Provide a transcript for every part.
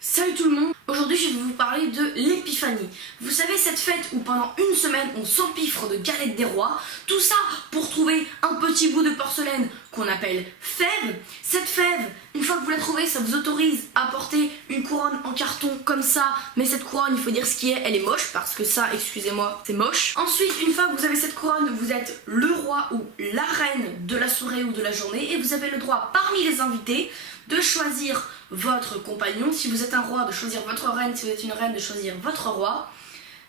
Salut tout le monde, aujourd'hui je vais vous parler de l'épiphanie. Vous savez, cette fête où pendant une semaine on s'empiffre de galettes des rois, tout ça pour trouver un petit bout de porcelaine qu'on appelle fève. Cette fève, une fois que vous la trouvez, ça vous autorise à porter une couronne en carton comme ça, mais cette couronne, il faut dire ce qui est, elle est moche, parce que ça, excusez-moi, c'est moche. Ensuite, une fois que vous avez cette couronne, vous êtes le roi ou la reine de la soirée ou de la journée, et vous avez le droit, parmi les invités, de choisir votre compagnon, si vous êtes un roi, de choisir votre reine, si vous êtes une reine, de choisir votre roi.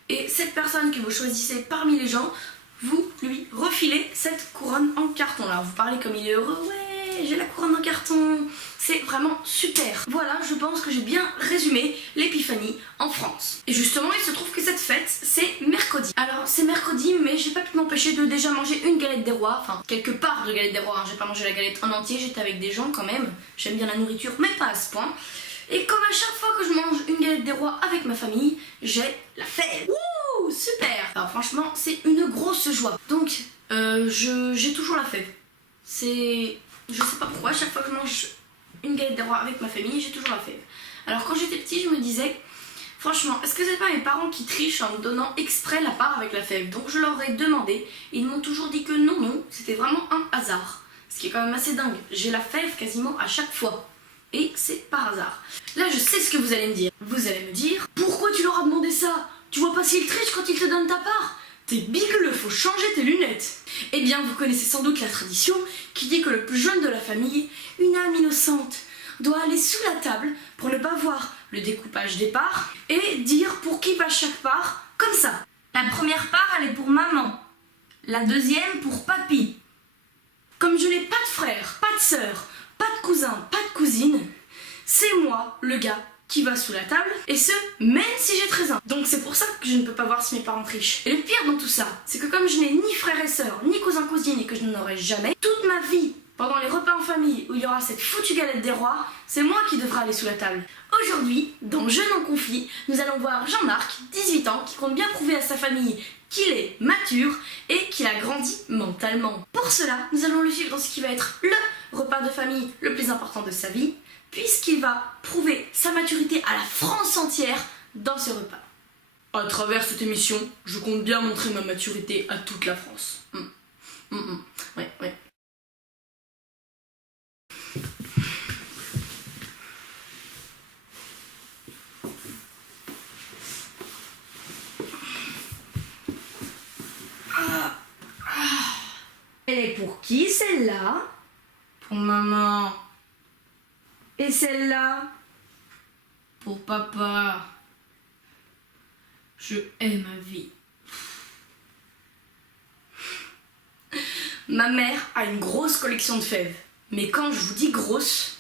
Et cette personne que vous choisissez parmi les gens, vous lui refilez cette couronne en carton. Alors vous parlez comme il est heureux, ouais, j'ai la couronne en carton, c'est vraiment super. Voilà, je pense que j'ai bien résumé l'épiphanie en France. Et justement, il se trouve que cette fête, c'est mercredi. Alors c'est mercredi, mais j'ai pas pu m'empêcher de déjà manger une galette des rois, enfin quelques parts de galette des rois, hein. J'ai pas mangé la galette en entier, j'étais avec des gens quand même, j'aime bien la nourriture, mais pas à ce point. Et comme à chaque fois que je mange une galette des rois avec ma famille, j'ai la fête. Wouh, super. Alors franchement, c'est une grosse joie. Donc, j'ai toujours la fève. C'est... Je sais pas pourquoi, chaque fois que je mange une galette des rois avec ma famille, j'ai toujours la fève. Alors quand j'étais petite, je me disais, franchement, est-ce que c'est pas mes parents qui trichent en me donnant exprès la part avec la fève? Donc je leur ai demandé, et ils m'ont toujours dit que non, c'était vraiment un hasard. Ce qui est quand même assez dingue. J'ai la fève quasiment à chaque fois. Et c'est par hasard. Là, je sais ce que vous allez me dire. Vous allez me dire, pourquoi tu leur as demandé ça? Tu vois pas s'ils trichent quand ils te donnent ta part? T'es bigleux, faut changer tes lunettes. Eh bien, vous connaissez sans doute la tradition qui dit que le plus jeune de la famille, une âme innocente, doit aller sous la table pour ne pas voir le découpage des parts et dire pour qui va chaque part, comme ça. La première part, elle est pour maman. La deuxième pour papy. Comme je n'ai pas de frère, pas de sœur, pas de cousin, pas de cousine, c'est moi, le gars, qui va sous la table, et ce, même si j'ai 13 ans. Donc c'est pour ça que je ne peux pas voir si mes parents trichent. Et le pire dans tout ça, c'est que comme je n'ai ni frère et sœur, ni cousin cousine, et que je n'en aurai jamais, toute ma vie, pendant les repas en famille où il y aura cette foutue galette des rois, c'est moi qui devrai aller sous la table. Aujourd'hui, dans Jeunes en conflit, nous allons voir Jean-Marc, 18 ans, qui compte bien prouver à sa famille qu'il est mature et qu'il a grandi mentalement. Pour cela, nous allons le suivre dans ce qui va être le repas de famille le plus important de sa vie, puisqu'il va prouver sa maturité à la France entière dans ce repas. À travers cette émission, je compte bien montrer ma maturité à toute la France. Ouais. Elle est pour qui celle-là? Pour maman. Et celle-là? Pour papa. Je hais ma vie. Ma mère a une grosse collection de fèves. Mais quand je vous dis grosse...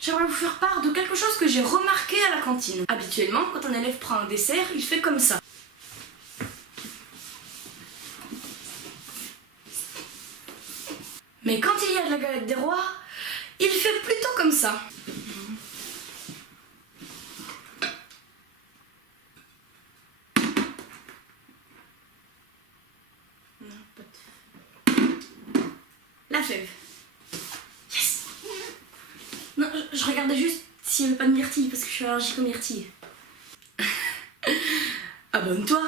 J'aimerais vous faire part de quelque chose que j'ai remarqué à la cantine. Habituellement, quand un élève prend un dessert, il fait comme ça. Mais quand il y a de la galette des rois, il fait plutôt comme ça. La fève. Yes. Non, je regardais juste s'il n'y avait pas de myrtille, parce que je suis allergique aux myrtilles. Abonne-toi.